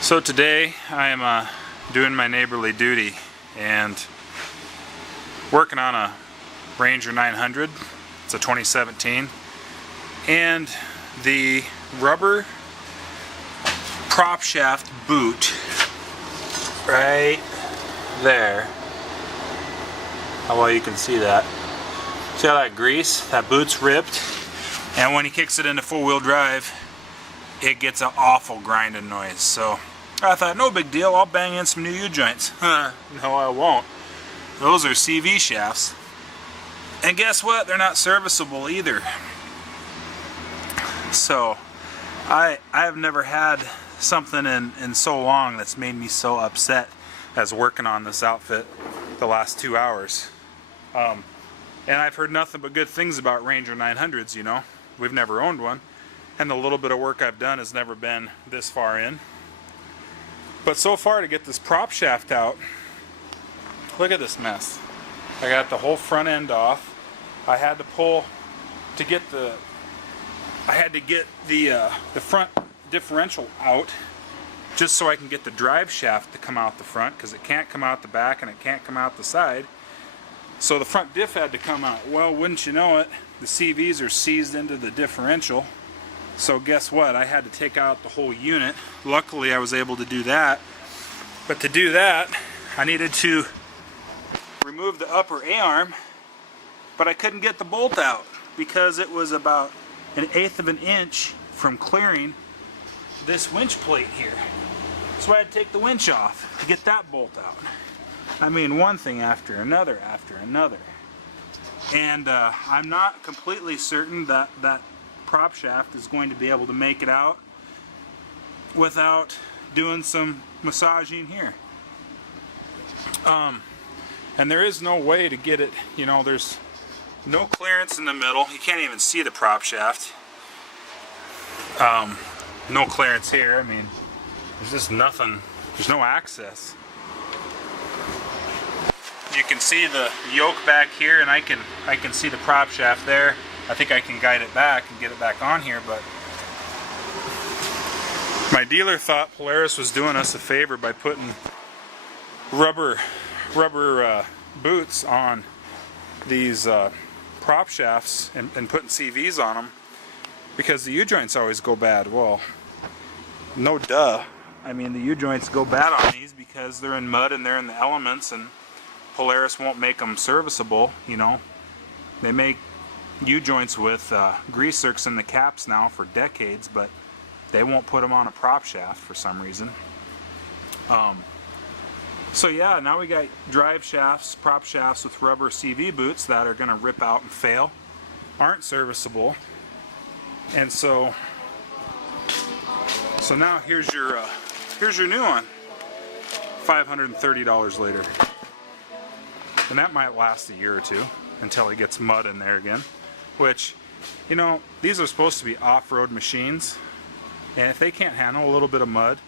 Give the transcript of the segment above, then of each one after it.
So today I am doing my neighborly duty and working on a Ranger 900. It's a 2017, and the rubber Propshaft boot right there. How well you can see that. See how that grease, that boot's ripped, and when he kicks it into full-wheel drive, it gets an awful grinding noise. So I thought, no big deal, I'll bang in some new U-joints. No, I won't. Those are CV shafts. And guess what? They're not serviceable either. So I have never had something in so long that's made me so upset as working on this outfit the last 2 hours. And I've heard nothing but good things about Ranger 900s, you know. We've never owned one, and the little bit of work I've done has never been this far in. But so far, to get this prop shaft out, look at this mess. I got the whole front end off. I had to pull to get the front differential out, just so I can get the drive shaft to come out the front, because it can't come out the back and it can't come out the side. So the front diff had to come out. Well, wouldn't you know it, the CVs are seized into the differential. So guess what? I had to take out the whole unit. Luckily I was able to do that. But to do that, I needed to remove the upper A-arm, but I couldn't get the bolt out because it was about 1/8 of an inch from clearing this winch plate here. So I had to take the winch off to get that bolt out. I mean, one thing after another after another. And I'm not completely certain that that prop shaft is going to be able to make it out without doing some massaging here. And there is no way to get it, you know, there's no clearance in the middle. You can't even see the prop shaft. No clearance here. I mean, there's just nothing, there's no access. You can see the yoke back here, and I can see the prop shaft there. I think I can guide it back and get it back on here, but my dealer thought Polaris was doing us a favor by putting rubber boots on these prop shafts and putting CVs on them because the U-joints always go bad. Well, no duh. I mean, the U-joints go bad on these because they're in mud and they're in the elements, and Polaris won't make them serviceable, you know. They make U-joints with grease zerks in the caps now for decades, but they won't put them on a prop shaft for some reason. So yeah, now we got drive shafts, prop shafts with rubber CV boots that are going to rip out and fail, aren't serviceable, and so now here's your new one, $530 later. And that might last a year or two until it gets mud in there again. Which, you know, these are supposed to be off-road machines, and if they can't handle a little bit of mud,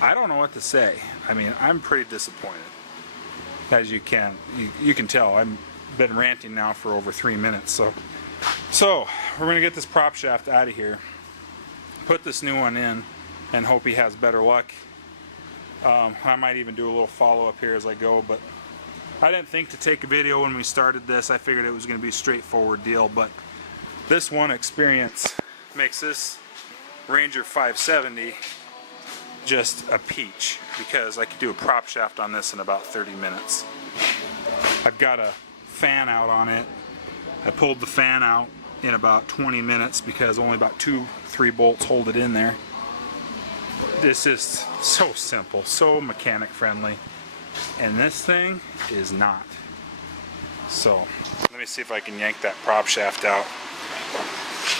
I don't know what to say. I mean, I'm pretty disappointed. As you can tell, I've been ranting now for over 3 minutes. So we're gonna get this prop shaft out of here, put this new one in, and hope he has better luck. I might even do a little follow-up here as I go, but I didn't think to take a video when we started this. I figured it was going to be a straightforward deal, but this one experience makes this Ranger 570 just a peach, because I could do a prop shaft on this in about 30 minutes. I've got a fan out on it. I pulled the fan out in about 20 minutes because only about 2-3 bolts hold it in there. This is so simple, so mechanic friendly, and this thing is not. So let me see if I can yank that prop shaft out.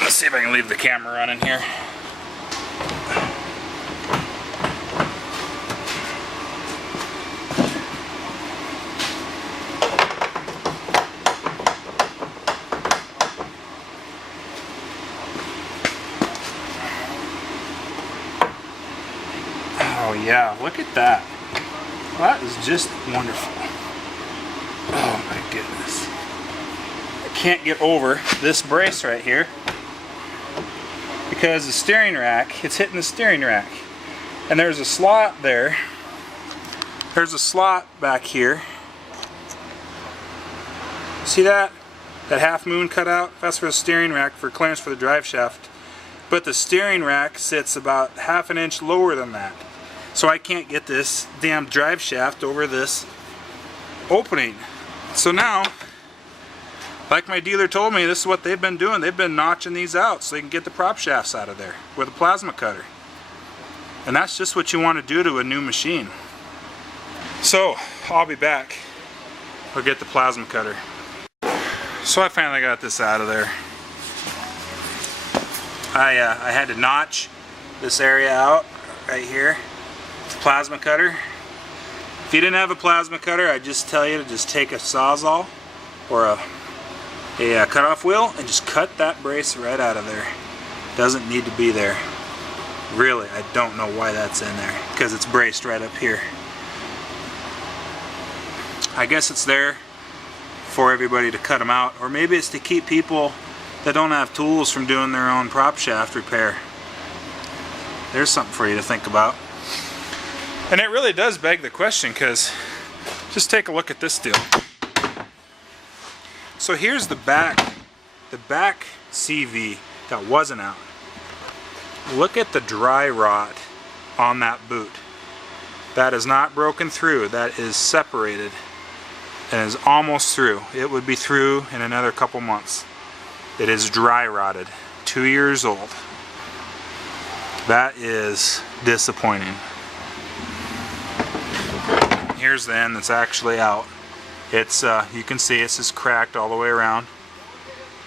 Let's see if I can leave the camera running here. Oh yeah, look at that. That is just wonderful. Oh my goodness. I can't get over this brace right here because the steering rack, it's hitting the steering rack. And there's a slot there. There's a slot back here. See that? That half moon cut out? That's for the steering rack for clearance for the drive shaft. But the steering rack sits about half an inch lower than that. So I can't get this damn drive shaft over this opening. So now, like my dealer told me, this is what they've been doing. They've been notching these out so they can get the prop shafts out of there with a plasma cutter. And that's just what you want to do to a new machine. So, I'll be back. I'll get the plasma cutter. So I finally got this out of there. I had to notch this area out right here. It's a plasma cutter. If you didn't have a plasma cutter, I'd just tell you to just take a Sawzall or a cutoff wheel and just cut that brace right out of there. Doesn't need to be there. Really, I don't know why that's in there, because it's braced right up here. I guess it's there for everybody to cut them out, or maybe it's to keep people that don't have tools from doing their own prop shaft repair. There's something for you to think about. And it really does beg the question, because just take a look at this deal. So here's the back CV that wasn't out. Look at the dry rot on that boot. That is not broken through, that is separated and is almost through. It would be through in another couple months. It is dry rotted, 2 years old. That is disappointing. Here's the end that's actually out. It's you can see it's just cracked all the way around.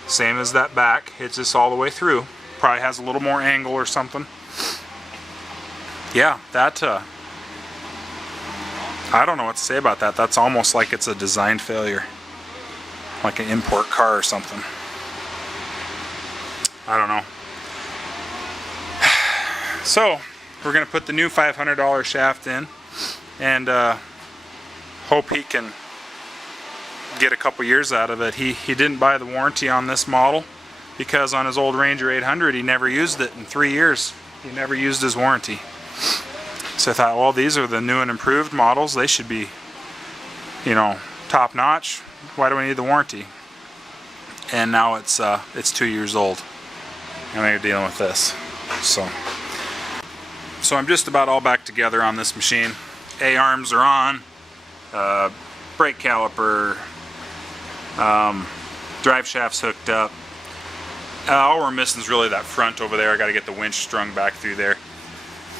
Same as that back, it's just all the way through. Probably has a little more angle or something. Yeah, that I don't know what to say about that. That's almost like it's a design failure, like an import car or something. I don't know. So we're gonna put the new $500 shaft in and hope he can get a couple years out of it. He didn't buy the warranty on this model because on his old Ranger 800 he never used it in 3 years. He never used his warranty. So I thought, well, these are the new and improved models. They should be, you know, top notch. Why do we need the warranty? And now it's 2 years old and they're dealing with this. So I'm just about all back together on this machine. A-arms are on, brake caliper, drive shaft's hooked up. All we're missing is really that front over there. I got to get the winch strung back through there.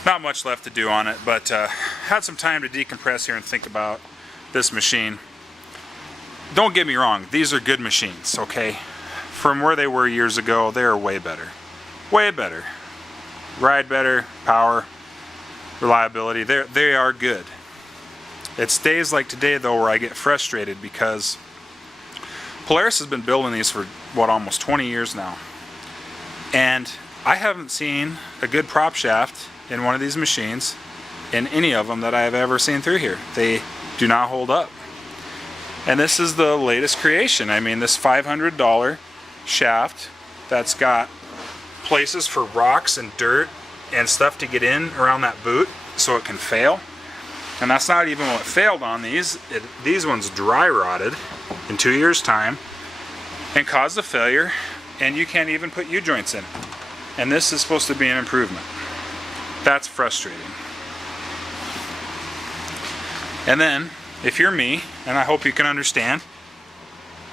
Not much left to do on it, but had some time to decompress here and think about this machine. Don't get me wrong, these are good machines, okay? From where they were years ago, they are way better. Way better. Ride better, power, reliability, they are good. It's days like today though where I get frustrated because Polaris has been building these for what, almost 20 years now, and I haven't seen a good prop shaft in one of these machines in any of them that I've ever seen through here. They do not hold up. And this is the latest creation. I mean, this $500 shaft that's got places for rocks and dirt and stuff to get in around that boot so it can fail. And that's not even what failed on these. These ones dry rotted in 2 years' time and caused a failure, and you can't even put U-joints in it. And this is supposed to be an improvement. That's frustrating. And then, if you're me, and I hope you can understand,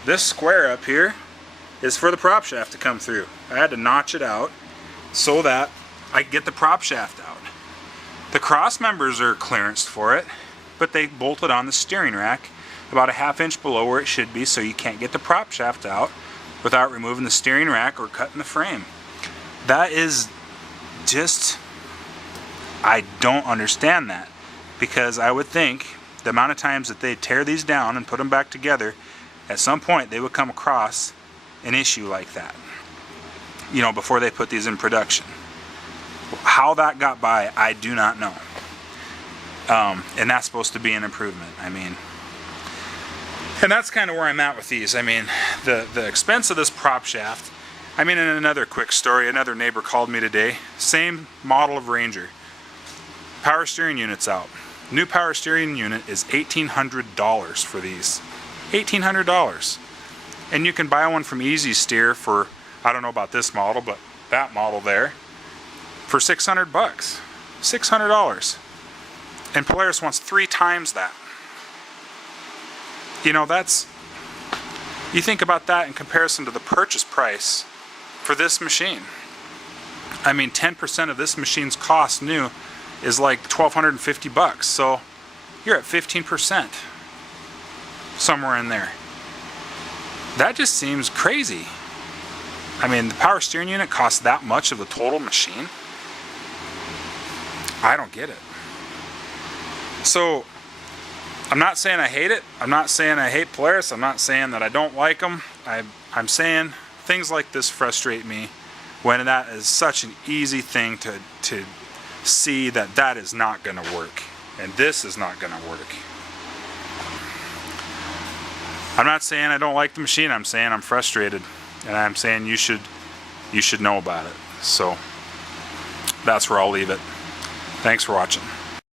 this square up here is for the prop shaft to come through. I had to notch it out so that I could get the prop shaft out. The cross members are clearanced for it, but they bolted on the steering rack about a ½ inch below where it should be, so you can't get the prop shaft out without removing the steering rack or cutting the frame. That is just, I don't understand that, because I would think the amount of times that they tear these down and put them back together, at some point they would come across an issue like that, you know, before they put these in production. How that got by, I do not know. And that's supposed to be an improvement. I mean, and that's kind of where I'm at with these. I mean, the expense of this prop shaft. I mean, in another quick story, another neighbor called me today, same model of Ranger. Power steering unit's out. New power steering unit is $1,800 for these. $1,800. And you can buy one from Easy Steer for, I don't know about this model, but that model there, for $600. $600. And Polaris wants 3 times that. You know, that's, you think about that in comparison to the purchase price for this machine. I mean, 10% of this machine's cost new is like $1,250. So you're at 15%. Somewhere in there. That just seems crazy. I mean, the power steering unit costs that much of the total machine? I don't get it. So, I'm not saying I hate it. I'm not saying I hate Polaris. I'm not saying that I don't like them. I'm saying things like this frustrate me when that is such an easy thing to see that is not going to work. And this is not going to work. I'm not saying I don't like the machine. I'm saying I'm frustrated, and I'm saying you should know about it. So that's where I'll leave it. Thanks for watching.